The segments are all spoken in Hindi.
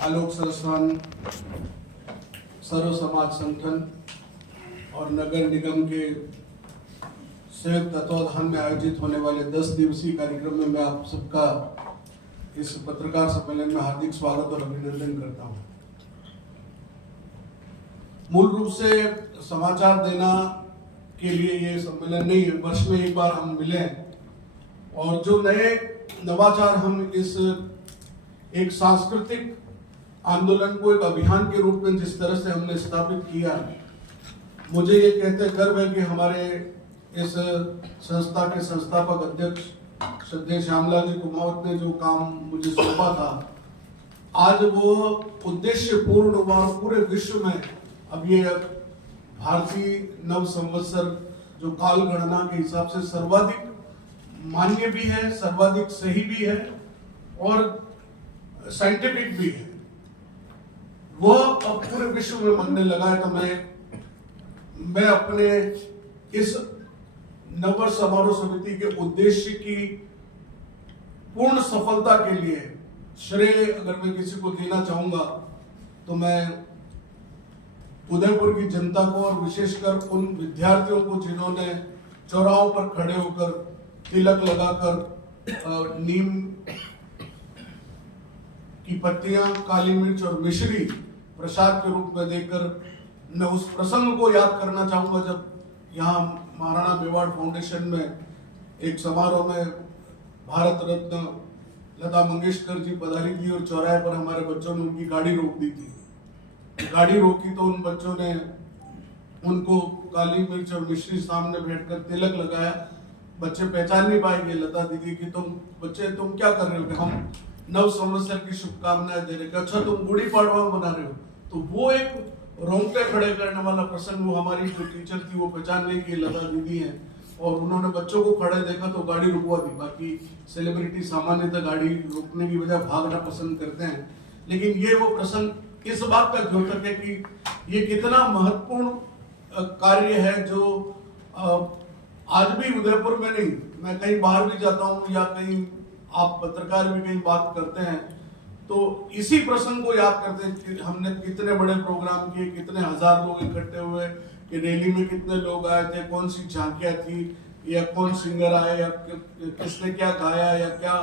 आलोक संस्थान, सर्व समाज संगठन और नगर निगम के संयुक्त तत्वाधान में आयोजित होने वाले 10 दिवसीय कार्यक्रम में मैं आप सबका इस पत्रकार सम्मेलन में हार्दिक स्वागत और अभिनंदन करता हूं। मूल रूप से समाचार देना के लिए ये सम्मेलन नहीं है, वर्ष में एक बार हम मिले और जो नए नवाचार हम इस एक सांस्कृतिक आंदोलन को एक अभियान के रूप में जिस तरह से हमने स्थापित किया, मुझे ये कहते गर्व है कि हमारे इस संस्था के संस्थापक अध्यक्ष श्रद्धेय श्यामलाल जी कुमावत ने जो काम मुझे सौंपा था, आज वो उद्देश्य पूर्ण हुआ। पूरे विश्व में अब ये भारतीय नव संवत्सर जो काल गणना के हिसाब से सर्वाधिक मान्य भी है, सर्वाधिक सही भी है और साइंटिफिक भी है, वो अब पूरे विश्व में मनने लगा है। तो मैं अपने इस नववर्ष समारोह समिति के उद्देश्य की पूर्ण सफलता के लिए श्रेय अगर मैं किसी को देना चाहूंगा तो मैं उदयपुर की जनता को और विशेषकर उन विद्यार्थियों को जिन्होंने चौराहों पर खड़े होकर तिलक लगाकर नीम की पत्तियां, काली मिर्च और मिश्री प्रसाद के रूप में देकर मैं उस प्रसंग को याद करना चाहूंगा जब यहाँ महाराणा मेवाड़ फाउंडेशन में एक समारोह में भारत रत्न लता मंगेशकर जी पधारी थी और चौराहे पर हमारे बच्चों ने उनकी गाड़ी रोक दी थी। गाड़ी रोकी तो उन बच्चों ने उनको काली मिर्च और मिश्री सामने बैठकर तिलक लगाया। बच्चे पहचान नहीं पाएंगे लता दीदी की, तुम क्या कर रहे हो? हम नव संवत्सर की शुभकामनाएं दे रहे। अच्छा, तुम गुड़ी पाड़वा बना रहे हो? तो वो एक रोंगटे खड़े करने वाला प्रसंग, वो हमारी जो टीचर थी वो पहचान नहीं की लता दीदी है और उन्होंने बच्चों को खड़े देखा तो गाड़ी रुकवा दी। बाकी सेलिब्रिटी सामान्यतः गाड़ी रोकने की बजाय भागना पसंद करते हैं, लेकिन ये वो प्रसंग इस बात का द्योतक है कि ये कितना महत्वपूर्ण कार्य है जो आज भी उदयपुर में नहीं, मैं कहीं बाहर भी जाता हूँ या कहीं आप पत्रकार भी कहीं बात करते हैं तो इसी प्रसंग को याद करते हैं कि हमने कितने बड़े प्रोग्राम किए, कितने हजार लोग इकट्ठे हुए, कि रैली में कितने लोग आए थे, कौन सी झांकियां थी या कौन सिंगर आए या किसने क्या गाया या क्या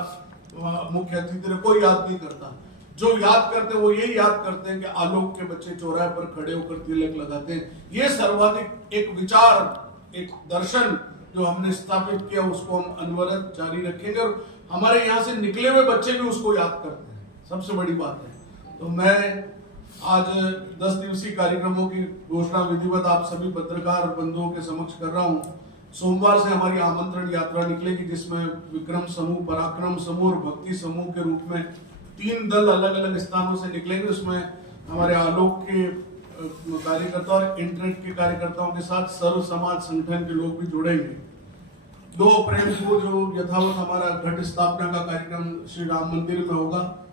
मुख्य अतिथि थे, कोई याद नहीं करता। जो याद करते वो यही याद करते हैं कि आलोक के बच्चे चौराहे पर खड़े होकर तिलक लगाते हैं। ये सर्वाधिक एक विचार, एक दर्शन जो हमने स्थापित किया उसको हम अनवरत जारी रखेंगे और हमारे यहाँ से निकले हुए बच्चे भी उसको याद करते हैं, सबसे बड़ी बात है। तो मैं आज 10 दिवसीय कार्यक्रमों की घोषणा विधिवत आप सभी पत्रकार बंधुओं के समक्ष कर रहा हूँ। सोमवार से हमारी आमंत्रण यात्रा निकलेगी जिसमें विक्रम समूह, पराक्रम समूह और भक्ति समूह के रूप में 3 दल अलग अलग स्थानों से निकलेंगे। उसमें हमारे आलोक के कार्यकर्ता और इंटरनेट के कार्यकर्ताओं के साथ सर्व समाज संगठन के लोग भी जुड़ेंगे। 2 अप्रैल को जो यथावत हमारा घट स्थापना का कार्यक्रम श्री राम मंदिर में होगा।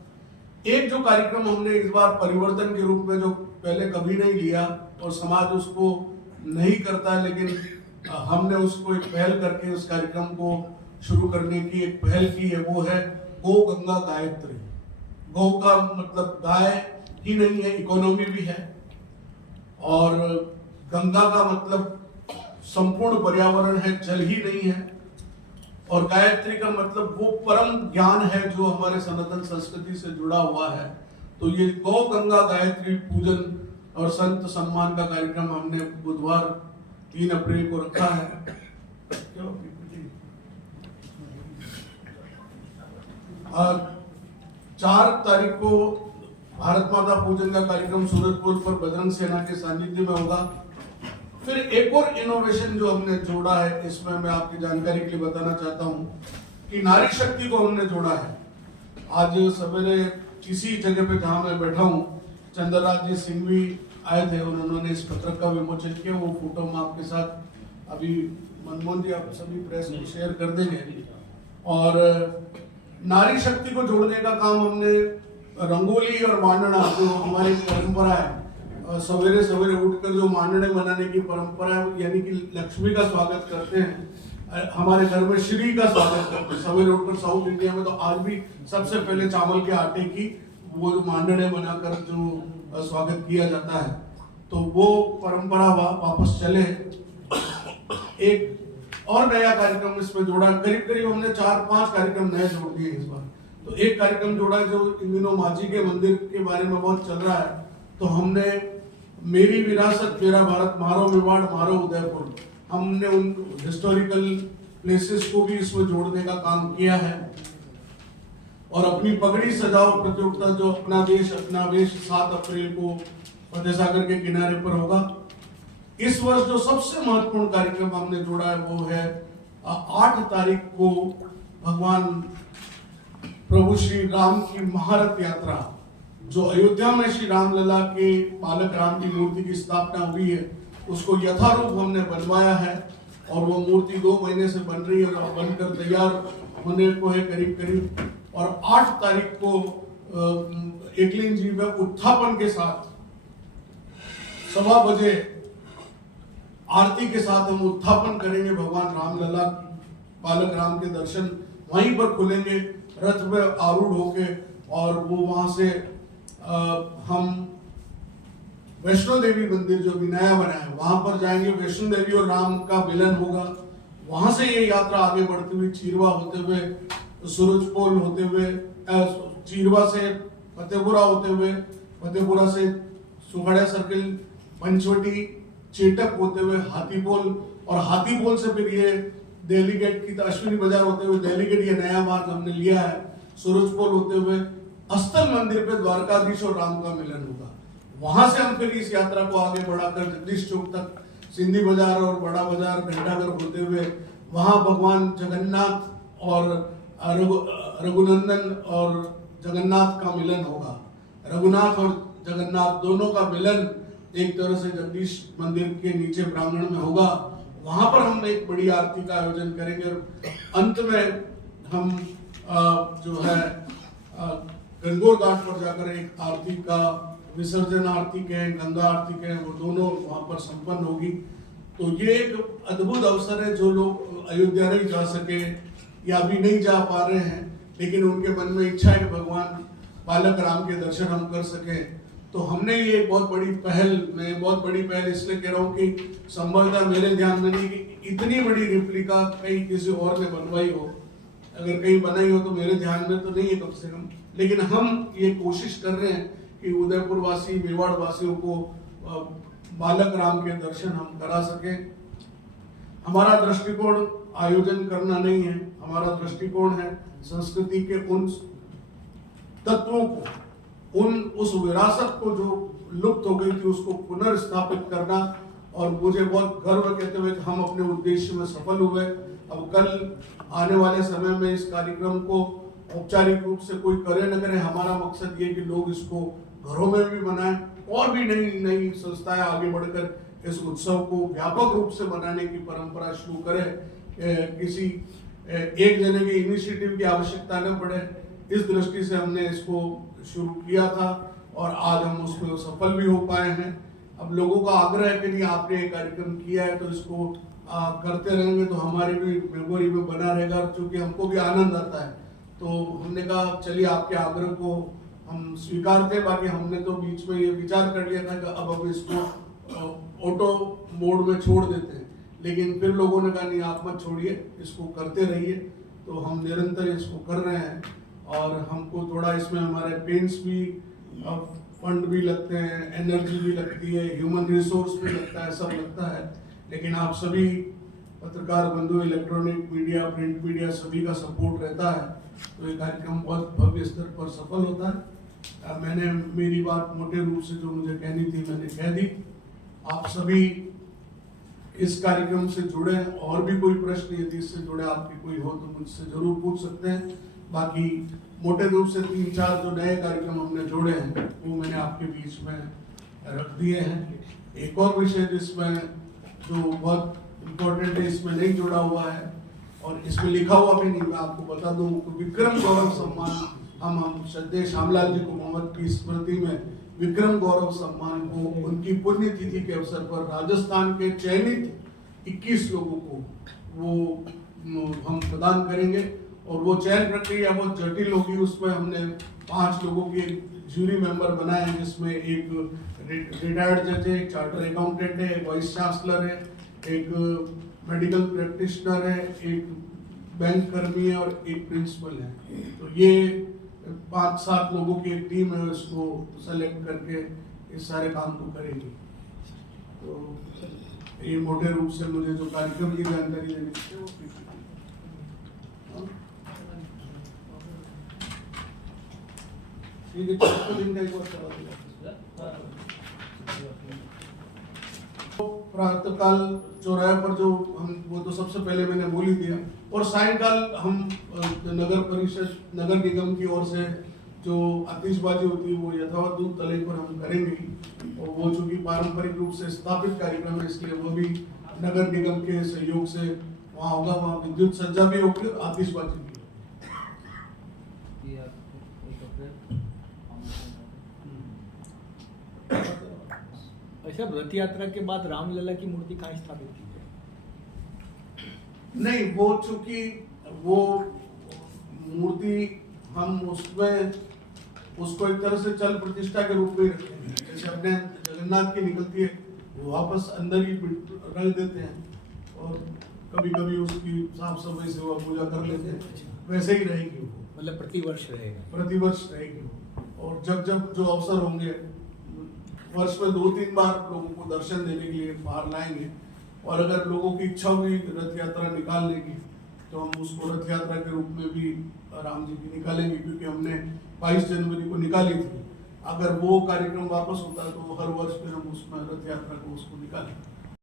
एक जो कार्यक्रम हमने इस बार परिवर्तन के रूप में जो पहले कभी नहीं लिया और समाज उसको नहीं करता, लेकिन हमने उसको एक पहल करके उस कार्यक्रम को शुरू करने की एक पहल की है, वो है गौ गंगा गायत्री। गौ का मतलब गाय ही नहीं है, इकोनॉमी भी है, और गंगा का मतलब संपूर्ण पर्यावरण है, जल ही नहीं है, और गायत्री का मतलब वो परम ज्ञान है जो हमारे सनातन संस्कृति से जुड़ा हुआ है। तो ये गौ गंगा गायत्री पूजन और संत सम्मान का कार्यक्रम हमने बुधवार 3 अप्रैल को रखा है। और 4 तारीख को भारत माता पूजन का कार्यक्रम सूरजपुर पर बजरंग सेना के सानिध्य में होगा। फिर एक और इनोवेशन जो हमने जोड़ा है, इसमें मैं आपकी जानकारी के लिए बताना चाहता हूं कि नारी शक्ति को हमने जोड़ा है। आज सवेरे किसी जगह पे जहां मैं बैठा हूं, चंद्रराज जी सिंघवी आए थे, उन्होंने इस पत्रक का विमोचन किया। वो फोटो हम आपके साथ अभी मनमोहन जी आप सभी प्रेस को शेयर कर देंगे। और नारी शक्ति को जोड़ने का काम हमने रंगोली और मांडना, जो हमारी परंपरा है, सवेरे सवेरे उठकर जो मांडने बनाने की परंपरा है, यानी कि लक्ष्मी का स्वागत करते हैं, हमारे घर में श्री का स्वागत करते हैं। सवेरे उठकर साउथ इंडिया में तो आज भी सबसे पहले चावल के आटे की वो जो मांडने बनाकर जो स्वागत किया जाता है, तो वो परंपरा वापस चले। एक और नया कार्यक्रम इसमें जोड़ा, करीब करीब हमने 4-5 कार्यक्रम नए जोड़ दिए इस बार। तो एक कार्यक्रम जोड़ा जो इन दिनों मांझी के मंदिर के बारे में बहुत चल रहा है, तो हमने मेरी विरासत मेरा भारत, मारो मेवाड़ मारो उदयपुर, हमने उन हिस्टोरिकल प्लेसेस को भी इसमें जोड़ने का काम किया है। और अपनी पगड़ी सजाओ प्रतियोगिता जो अपना देश अपना वेश 7 अप्रैल को फतेह सागर के किनारे पर होगा। इस वर्ष जो सबसे महत्वपूर्ण कार्यक्रम हमने जोड़ा है वो है 8 तारीख को भगवान प्रभु श्री राम की महारथ यात्रा, जो अयोध्या में श्री रामलला के बालक राम की मूर्ति की स्थापना हुई है, उसको यथारूप हमने बनवाया है। और वो मूर्ति 2 महीने से बन रही है और बनकर तैयार होने को है करीब करीब। और 8 तारीख को एकलिंग जी में उत्थापन के साथ 1:15 बजे आरती के साथ हम उत्थापन करेंगे। भगवान रामलला बालक राम के दर्शन वहीं पर खुलेंगे रथ में आरूढ़ होके, और वो वहां से हम वैष्णो देवी मंदिर जो भी नया बना है वहां पर जाएंगे। वैष्णो देवी और राम का मिलन होगा। वहां से ये यात्रा आगे बढ़ती हुई चीरवा होते हुए, सूरजपोल होते हुए, चीरवा से फतेहपुरा होते हुए, फतेहपुरा से सुखड़ा सर्किल, पंचवटी, चेटक होते हुए हाथीपोल, और हाथीपोल से फिर ये दिल्ली गेट की अश्विनी बाजार होते हुए दिल्ली गेट, ये नया मार्ग हमने लिया है। सूरजपोल होते हुए अस्थल मंदिर पे द्वारकाधीश और राम का मिलन होगा। वहां से हम फिर इस यात्रा को आगे बढ़ाकर जगदीश चौक तक, सिंधी बाजार और बड़ा बाजार, घंटाघर होते हुए वहां भगवान जगन्नाथ और रघुनंदन और जगन्नाथ का मिलन होगा। रघुनाथ और जगन्नाथ दोनों का मिलन एक तरह से जगदीश मंदिर के नीचे प्रांगण में होगा। वहां पर हम एक बड़ी आरती का आयोजन करेंगे। अंत में हम जो है गंगोर घाट पर जाकर एक आरती का विसर्जन आरती के, गंगा आरती के, वो दोनों वहां पर संपन्न होगी। तो ये एक अद्भुत अवसर है। जो लोग अयोध्या नहीं जा सके या अभी नहीं जा पा रहे हैं, लेकिन उनके मन में इच्छा है कि भगवान बालक राम के दर्शन हम कर सके, तो हमने ये बहुत बड़ी पहल, मैं बहुत बड़ी पहल इसलिए कह रहा हूँ कि संभवतः मेरे ध्यान में नहीं कि इतनी बड़ी रिप्लिका कहीं किसी और ने बनवाई हो। अगर कहीं बनाई हो तो मेरे ध्यान में तो नहीं है कम से कम, लेकिन हम ये कोशिश कर रहे हैं कि उदयपुर वासी, मेवाड़ वासियों को बालक राम के दर्शन हम करा सके। हमारा दृष्टिकोण आयोजन करना नहीं है, हमारा दृष्टिकोण है संस्कृति के उन तत्वों को, उस विरासत को जो लुप्त हो गई थी उसको पुनर्स्थापित करना। और मुझे बहुत गर्व कहते हुए कि हम अपने उद्देश्य में सफल हुए। अब कल आने वाले समय में इस कार्यक्रम को औपचारिक रूप से कोई करे न करे, हमारा मकसद ये कि लोग इसको घरों में भी मनाएं और भी नई नई संस्थाएं आगे बढ़कर इस उत्सव को व्यापक रूप से मनाने की परंपरा शुरू करें। किसी एक जने के इनिशिएटिव की आवश्यकता न पड़े, इस दृष्टि से हमने इसको शुरू किया था और आज हम उसमें सफल भी हो पाए हैं। अब लोगों का आग्रह है कि नहीं, आपने ये कार्यक्रम किया है तो इसको करते रहेंगे तो हमारी भी मेमोरी में बना रहेगा, क्योंकि हमको भी आनंद आता है। तो हमने कहा चलिए आपके आग्रह को हम स्वीकारते। बाकी हमने तो बीच में ये विचार कर लिया था कि अब हम इसको ऑटो मोड में छोड़ देते हैं, लेकिन फिर लोगों ने कहा नहीं आप मत छोड़िए, इसको करते रहिए। तो हम निरंतर इसको कर रहे हैं और हमको थोड़ा इसमें हमारे पेंस भी, फंड भी लगते हैं, एनर्जी भी लगती है, ह्यूमन रिसोर्स भी लगता है, सब लगता है। लेकिन आप सभी पत्रकार बंधु, इलेक्ट्रॉनिक मीडिया, प्रिंट मीडिया, सभी का सपोर्ट रहता है तो ये कार्यक्रम बहुत भव्य स्तर पर सफल होता है। मैंने मेरी बात मोटे रूप से जो मुझे कहनी थी मैंने कह दी। आप सभी इस कार्यक्रम से जुड़े, और भी कोई प्रश्न यदि इससे जुड़े आपके कोई हो तो मुझसे जरूर पूछ सकते हैं। बाकी मोटे रूप से 3-4 जो नए कार्यक्रम हमने जोड़े हैं वो मैंने आपके बीच में रख दिए हैं। एक और विषय जिसमें जो बहुत इम्पोर्टेंट है, इसमें नहीं जुड़ा हुआ है और इसमें लिखा हुआ भी नहीं, मैं आपको बता दूं, विक्रम गौरव सम्मान हम श्रद्धेय श्यामलाल जी को मोहम्मद की स्मृति में विक्रम गौरव सम्मान को उनकी पुण्यतिथि के अवसर पर राजस्थान के चयनित 21 लोगों को वो हम प्रदान करेंगे। और वो चयन प्रक्रिया बहुत जटिल होगी, उसमें हमने 5 लोगों की ज्यूरी मेंबर बनाए हैं, जिसमें एक रिटायर्ड जज है, एक चार्टर अकाउंटेंट है, एक वाइस चांसलर है, एक मेडिकल प्रैक्टिशनर है, एक बैंक कर्मी है और एक प्रिंसिपल है। तो ये 5-7 लोगों की एक टीम है, इसको सेलेक्ट करके इस सारे काम को करेगी। तो ये मोटे रूप से मुझे जो कार्यक्रम की जानकारी देनी थी वो ठीक है। 4 दिन का एक बार चला देगा। प्रातःकाल चौराहे पर जो हम वो तो सबसे पहले मैंने बोल ही दिया, और सायंकाल हम नगर परिषद नगर निगम की ओर से जो आतिशबाजी होती है वो यथावत दूध तले पर हम करेंगे। और वो चूंकि पारंपरिक रूप से स्थापित कार्यक्रम है, इसलिए वो भी नगर निगम के सहयोग से वहाँ होगा। वहाँ विद्युत सज्जा भी होगी और आतिशबाजी भी। अच्छा, रथ यात्रा के बाद रामलला की मूर्ति कहाँ स्थापित की जाए? नहीं, वो चूंकि वो मूर्ति हम उसमें उसको एक तरह से चल प्रतिष्ठा के रूप में रखेंगे। जैसे अपने जगन्नाथ की निकलती है, वो वापस अंदर ही रख देते हैं और कभी कभी उसकी साफ सफाई सेवा पूजा कर लेते हैं, वैसे ही रहेगी वो। मतलब प्रतिवर्ष रहेगा? प्रतिवर्ष रहेगी वो। और जब जब जो अवसर होंगे, वर्ष में 2-3 बार लोगों को दर्शन देने के लिए बाहर लाएंगे। और अगर लोगों की इच्छा हुई रथ यात्रा निकालने की, तो हम उसको रथ यात्रा के रूप में भी राम जी की निकालेंगे, क्योंकि हमने 22 जनवरी को निकाली थी। अगर वो कार्यक्रम वापस होता है तो हर वर्ष फिर हम उसमें रथ यात्रा को उसको निकालेंगे।